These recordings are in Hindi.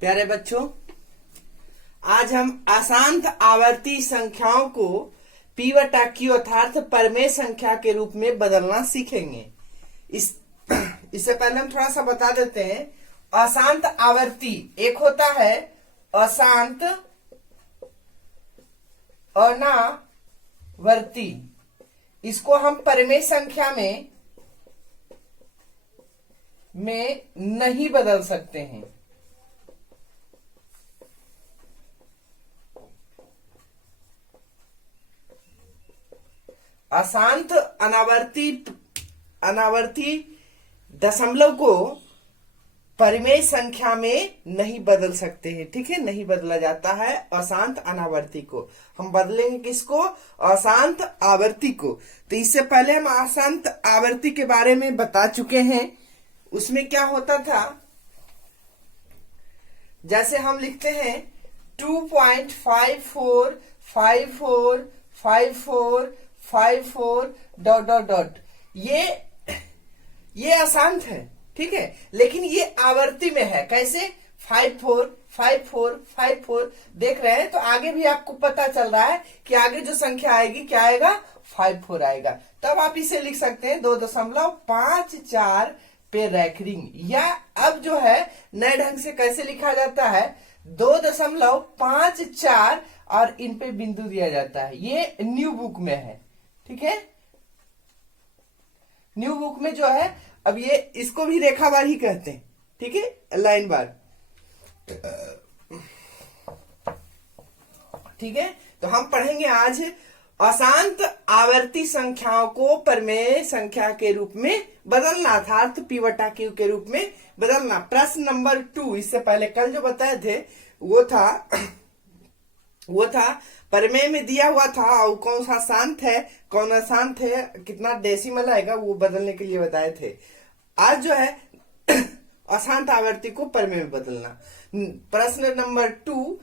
प्यारे बच्चों, आज हम अशांत आवर्ती संख्याओं को p बटा q अर्थात परमेय संख्या के रूप में बदलना सीखेंगे। इससे पहले हम थोड़ा सा बता देते हैं। अशांत आवर्ती एक होता है अशांत अनावर्ती, इसको हम परमेय संख्या में नहीं बदल सकते हैं। अशांत अनावर्ती दशमलव को परिमेय संख्या में नहीं बदल सकते हैं। ठीक है, नहीं बदला जाता है अशांत अनावर्ती को। हम बदलेंगे किसको? अशांत आवर्ती को। तो इससे पहले हम अशांत आवर्ती के बारे में बता चुके हैं। उसमें क्या होता था, जैसे हम लिखते हैं 2.54545454 डॉट डॉट डॉट। ये अशांत है, ठीक है, लेकिन ये आवर्ती में है। कैसे? 545454 देख रहे हैं, तो आगे भी आपको पता चल रहा है कि आगे जो संख्या आएगी क्या आएगा? 54 आएगा। तब आप इसे लिख सकते हैं 2.54 पे रैखरिंग, या अब जो है नए ढंग से कैसे लिखा जाता है 2.54 और इन पे बिंदु दिया जाता है। ये न्यू बुक में है, ठीक है। न्यू बुक में जो है, अब ये इसको भी रेखा बार ही कहते हैं, ठीक है, लाइन बार, ठीक है। तो हम पढ़ेंगे आज अशांत आवर्ती संख्याओं को परमेय संख्या के रूप में बदलना, अर्थात p बटा q के रूप में बदलना। प्रश्न नंबर 2, इससे पहले कल जो बताए थे वो था परमेय में दिया हुआ था और कौन सा शांत है कौन अशांत है, कितना डेसिमल आएगा, वो बदलने के लिए बताए थे। आज जो है अशांत आवर्ती को परमेय में बदलना। प्रश्न नंबर 2,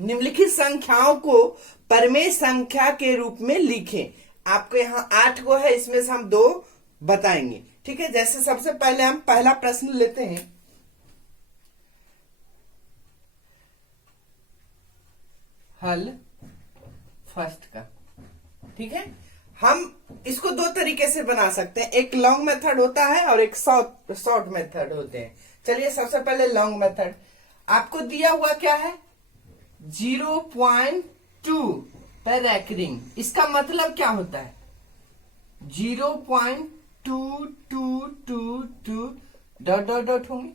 निम्नलिखित संख्याओं को परमेय संख्या के रूप में लिखें। आपको यहाँ 8 को है, इसमें से हम 2 बताएंगे, ठीक है। जैसे सबसे पहले हम पहला प्रश्न लेते हैं। हल फर्स्ट का, ठीक है। हम इसको 2 तरीके से बना सकते हैं, एक लॉन्ग मेथड होता है और एक शॉर्ट मेथड होते हैं। चलिए सबसे पहले लॉन्ग मेथड। आपको दिया हुआ क्या है? 0.2 पर रैखरिंग। इसका मतलब क्या होता है? 0.2222 डॉट डॉट डॉट होंगे।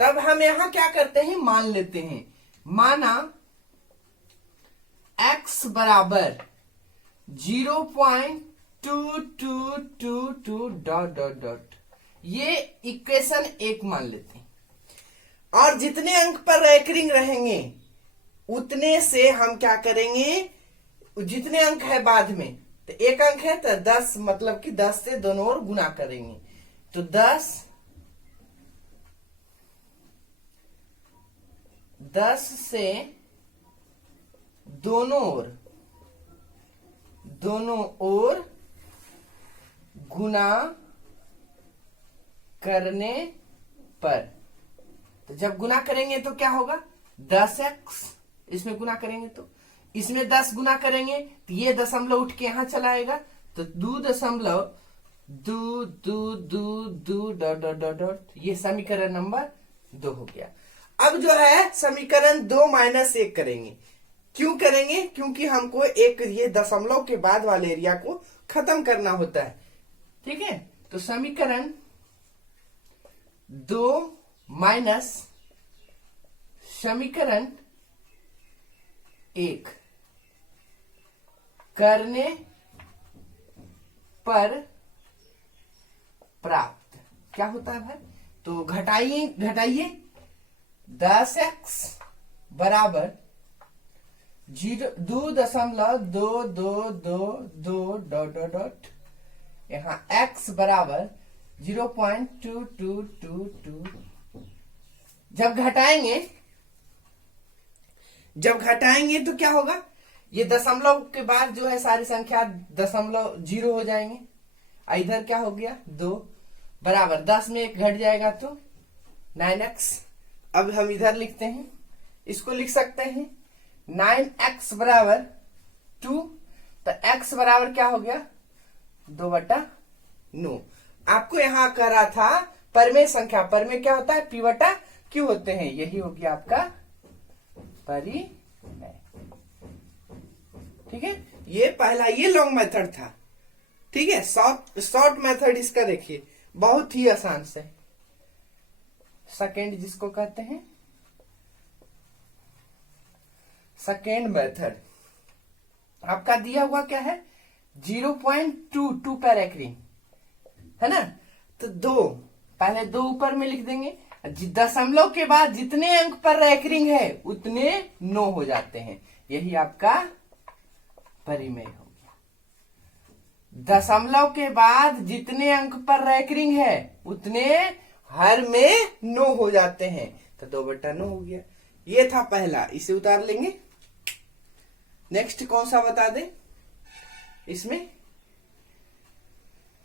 तब हम यहां क्या करते हैं, मान लेते हैं। माना x बराबर 0.2222 डॉट डॉट डॉट, ये इक्वेशन 1 मान लेते हैं। और जितने अंक पर रैखरिंग रहेंगे उतने से हम क्या करेंगे, जितने अंक है बाद में, तो 1 अंक है तो 10, मतलब कि 10 से दोनों ओर गुना करेंगे। तो 10 से दोनों ओर गुना करने पर, तो जब गुना करेंगे तो क्या होगा? 10x, इसमें गुना करेंगे तो इसमें 10 गुना करेंगे तो ये दशमलव उठ के यहां चला आएगा, तो 2.222 डॉट डॉट डॉट डॉट। ये समीकरण नंबर 2 हो गया। अब जो है समीकरण 2 - 1 करेंगे। क्यों करेंगे? क्योंकि हमको एक ये दशमलव के बाद वाले एरिया को खत्म करना होता है, ठीक है। तो समीकरण 2 माइनस समीकरण 1 करने पर प्राप्त क्या होता है भाई? तो घटाइए 10x बराबर 2.2222 डॉट डॉट डॉट, यहाँ x बराबर 0.2222। जब घटाएंगे तो क्या होगा? ये दशमलव के बाद जो है सारी संख्या दशमलव 0 हो जाएंगे। इधर क्या हो गया? 2 बराबर 10 में 1 घट जाएगा तो 9x। अब हम इधर लिखते हैं, इसको लिख सकते हैं 9x बराबर 2। तो x बराबर क्या हो गया 2/9। आपको यहां कह रहा था परिमेय संख्या, परिमेय क्या होता है p/q होते हैं, यही हो गया आपका परिमेय। ठीक है, ये पहला ये लॉन्ग मेथड था। ठीक है, शॉर्ट मेथड इसका देखिए बहुत ही आसान से, सेकेंड जिसको कहते हैं सेकेंड मेथड। आपका दिया हुआ क्या है 0.22 पर एकरिंग है ना। तो पहले 2 ऊपर में लिख देंगे, दशमलव के बाद जितने अंक पर रैंकिंग है उतने 9 हो जाते हैं, यही आपका परिमेय हो गया। दशमलव के बाद जितने अंक पर रैंकिंग है उतने हर में 9 हो जाते हैं, तो 2/9 हो गया। ये था पहला, इसे उतार लेंगे। नेक्स्ट कौन सा बता दें, इसमें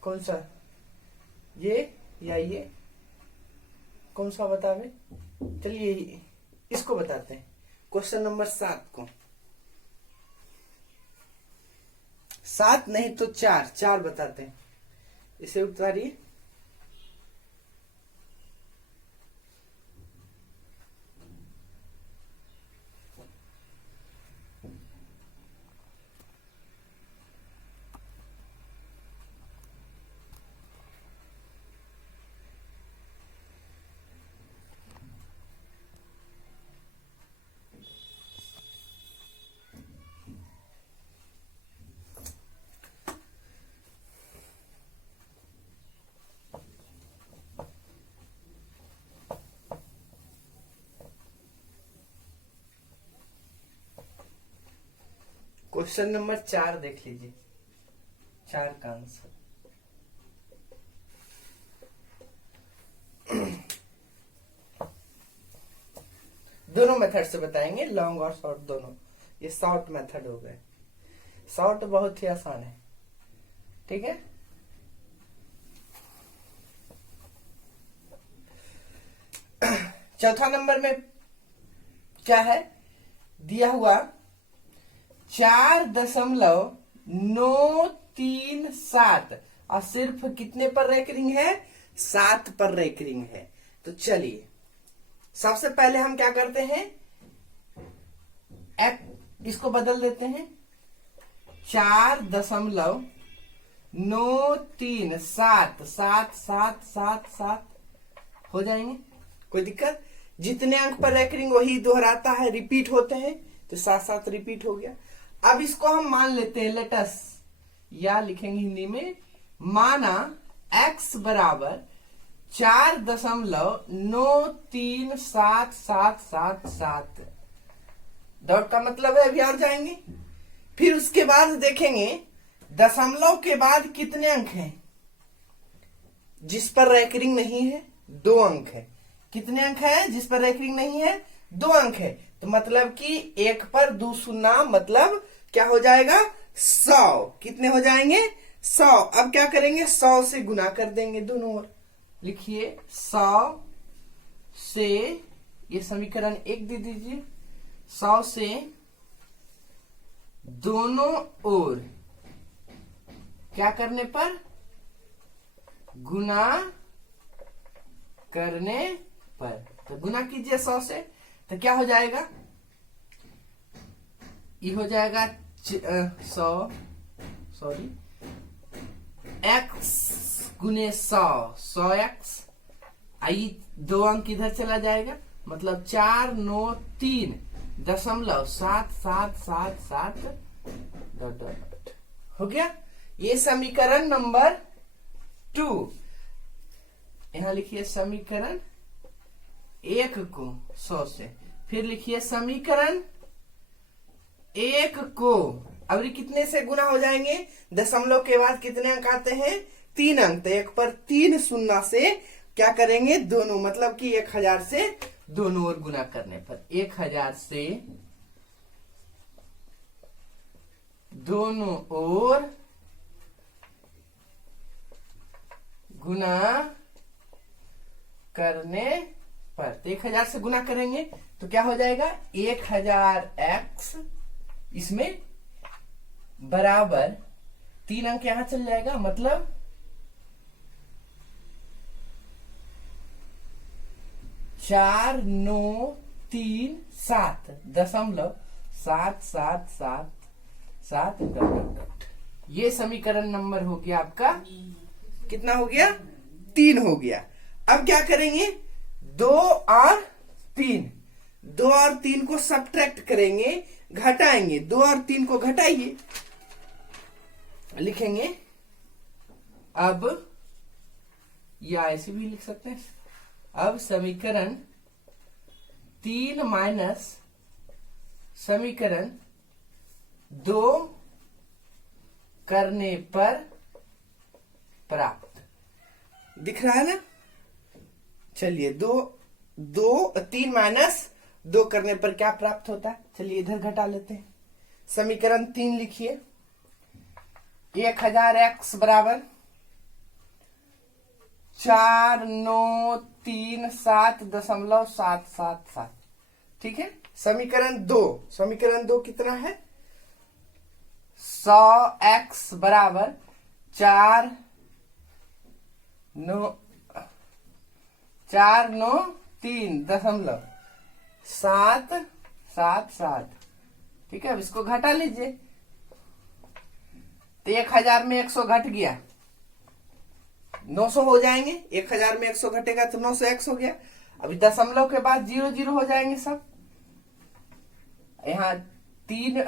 कौन सा, ये या ये कौन सा बतावे, चलिए इसको बताते हैं, क्वेश्चन नंबर 7 को। 7 नहीं तो 4 बताते हैं, इसे उतारिए। क्वेश्चन नंबर 4 देख लीजिए, 4 का आंसर। दोनों मेथड से बताएंगे, लॉन्ग और शॉर्ट दोनों। ये शॉर्ट मेथड हो गए, शॉर्ट बहुत ही आसान है। ठीक है, चौथा नंबर में क्या है दिया हुआ 4.937 और सिर्फ कितने पर रैंकिंग है 7 पर रैंकिंग है। तो चलिए सबसे पहले हम क्या करते हैं, इसको बदल देते हैं 4.937 हो जाएंगे, कोई दिक्कत। जितने अंक पर रैंकिंग वही दोहराता है, रिपीट होते हैं, तो 7 रिपीट हो गया। अब इसको हम मान लेते हैं, लेटस या लिखेंगे हिंदी में, माना x बराबर 4.93777। डॉट का मतलब है अभी और जाएंगे। फिर उसके बाद देखेंगे दशमलव के बाद कितने अंक हैं, जिस पर रैंकिंग नहीं है 2 अंक है। कितने अंक है जिस पर रैंकिंग नहीं है 2 अंक है, तो मतलब कि 1 पर 2 शून्य मतलब क्या हो जाएगा 100। कितने हो जाएंगे 100। अब क्या करेंगे 100 से गुना कर देंगे दोनों ओर। लिखिए 100 से, ये समीकरण 1 दे दीजिए, 100 से दोनों ओर क्या करने पर, गुना करने पर। तो गुना कीजिए 100 से, तो क्या हो जाएगा, ये हो जाएगा 100 x गुने 100x। आई 2 अंक इधर चला जाएगा, मतलब 493.7777 हो गया। ये समीकरण नंबर 2। यहां लिखिए समीकरण 1 को 100 से, फिर लिखिए समीकरण 1 को, अब कितने से गुना हो जाएंगे, दशमलव के बाद कितने अंक आते हैं 3 अंक, तो 1 पर 3 शून्य से क्या करेंगे दोनों, मतलब कि 1000 से दोनों ओर गुना करने पर, 1000 से दोनों ओर गुना करने पर, तो 1000 से गुना करेंगे तो क्या हो जाएगा 1000x, इसमें बराबर 3 अंक यहां चल जाएगा, मतलब 4937.777. ये समीकरण नंबर हो गया आपका, कितना हो गया 3 हो गया। अब क्या करेंगे 2 और 3 को सब्ट्रैक्ट करेंगे, घटाएंगे, 2 और 3 को घटाइए, लिखेंगे। अब या ऐसे भी लिख सकते हैं। अब समीकरण 3 माइनस समीकरण 2 करने पर प्राप्त, दिख रहा है ना। चलिए 3 माइनस 2 करने पर क्या प्राप्त होता है, चलिए इधर घटा लेते हैं। समीकरण 3 लिखिए, 1000x बराबर 4937.777, ठीक है। समीकरण 2 कितना है, 100x बराबर 493.777, ठीक है। अब इसको घटा लीजिए, तो 1000 में 100 घट गया, 900 हो जाएंगे। 1000 में 100 घटेगा तो 900x हो गया। अभी दशमलव के बाद 0 हो जाएंगे सब। यहाँ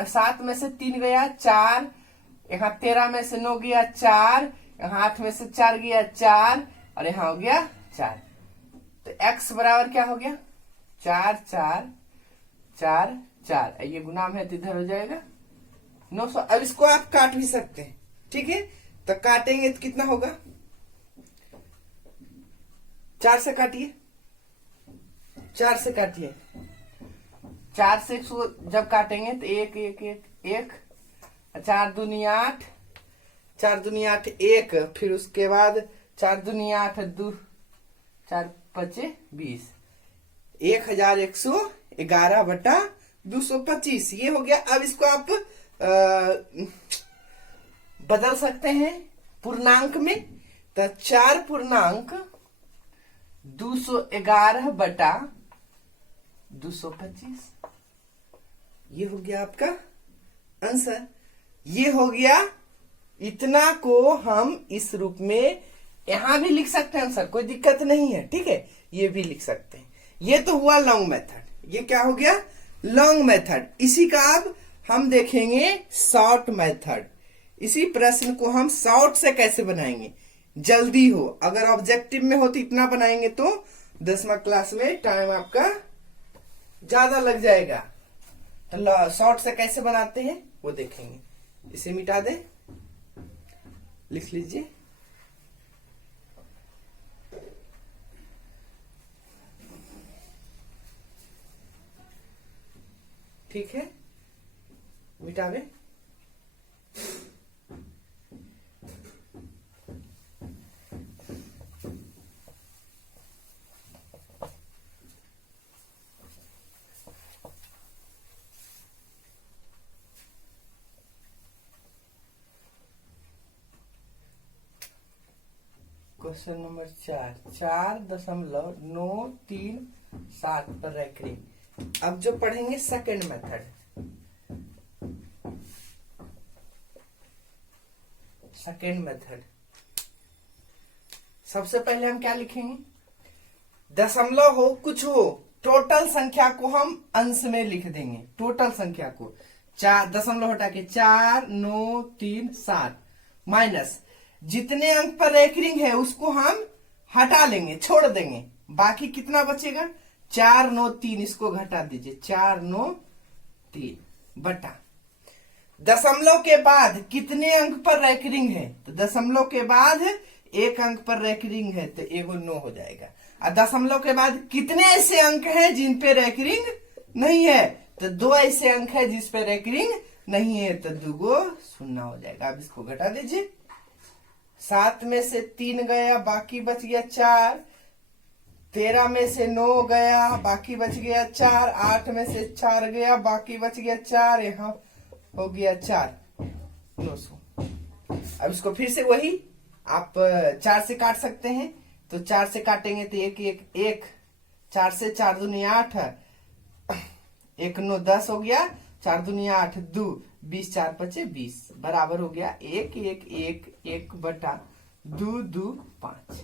7 में से 3 गया 4, यहाँ 13 में से 9 गया 4, यहाँ 8 में से 4 गया 4, और यहाँ हो गया 4। तो x बराबर क्या हो गया 4 4 4 4, ये गुणाम है तो इधर हो जाएगा 900। अब इसको आप काट भी सकते हैं, ठीक है। तो काटेंगे तो कितना होगा, 4 से काटिए, 4 से काटिए, 4 से 100 जब काटेंगे तो 1 1 1 1, 4 दूनी 8, 4 दूनी 8 1, फिर उसके बाद 4 दूनी 8 2, 4 5 20, 1111/225, ये हो गया। अब इसको आप बदल सकते हैं पूर्णांक में, तो 4/211/225, ये हो गया आपका आंसर। ये हो गया, इतना को हम इस रूप में यहां भी लिख सकते हैं आंसर, कोई दिक्कत नहीं है, ठीक है। ये भी लिख सकते हैं। ये तो हुआ लॉन्ग मेथड, ये क्या हो गया लॉन्ग मेथड। इसी का अब हम देखेंगे शॉर्ट मेथड। इसी प्रश्न को हम शॉर्ट से कैसे बनाएंगे, जल्दी हो। अगर ऑब्जेक्टिव में हो तो इतना बनाएंगे तो 10वीं क्लास में टाइम आपका ज्यादा लग जाएगा। तो शॉर्ट से कैसे बनाते हैं वो देखेंगे। इसे मिटा दे, लिख लीजिए। ठीक है, मिटावे। क्वेश्चन नंबर 4.937 पर रैंकिंग। अब जो पढ़ेंगे सेकंड मेथड, सबसे पहले हम क्या लिखेंगे, दशमलव हो कुछ हो, टोटल संख्या को हम अंश में लिख देंगे। टोटल संख्या को 4 दशमलव हटा के 4937 माइनस जितने अंक पर रैंकिंग है उसको हम हटा लेंगे, छोड़ देंगे। बाकी कितना बचेगा 493, इसको घटा दीजिए 493 बटा दशमलव के बाद कितने अंक पर रैंकिंग है, तो दशमलव के बाद 1 अंक पर रैंकिंग है तो एगो 9 हो जाएगा। और दशमलव के बाद कितने ऐसे अंक हैं जिन पे रैंकिंग नहीं है, तो 2 ऐसे अंक है जिस पे रैंकिंग नहीं है, तो 2 0 हो जाएगा। अब इसको घटा दीजिए, 7 में से 3 गया, बाकी बच गया 4, 13 में से 9 गया, बाकी बच गया 4। 8 में से 4 गया, बाकी बच गया 4। यहाँ हो गया 4, 900। अब इसको फिर से वही आप 4 से काट सकते हैं। तो 4 से काटेंगे तो 1 1 1, 4 से 4 दूनी 8, 1 9 10 हो गया, 4 दूनी 8, 2 20, 4 5 20, बराबर हो गया 1 1 1 1 बटा 2 2 5।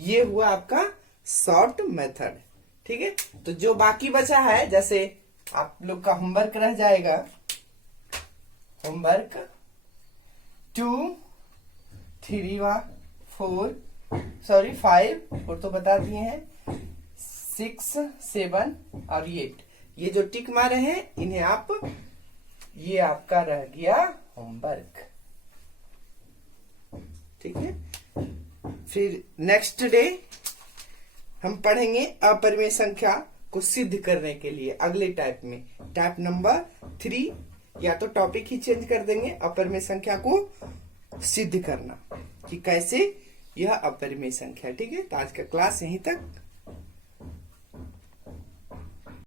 ये हुआ आपका शॉर्ट मेथड। ठीक है, तो जो बाकी बचा है, जैसे आप लोग का होमवर्क रह जाएगा, होमवर्क 2 3 4 सॉरी 5 और तो बता दिए हैं, 6 7 और 8। ये जो टिक मारे हैं इन्हें आप, ये आपका रह गया होमवर्क। ठीक है, फिर नेक्स्ट डे हम पढ़ेंगे अपरिमेय संख्या को सिद्ध करने के लिए अगले टाइप में, टाइप नंबर 3, या तो टॉपिक ही चेंज कर देंगे, अपरिमेय संख्या को सिद्ध करना कि कैसे यह अपरिमेय संख्या। ठीक है, तो आज का क्लास यहीं तक।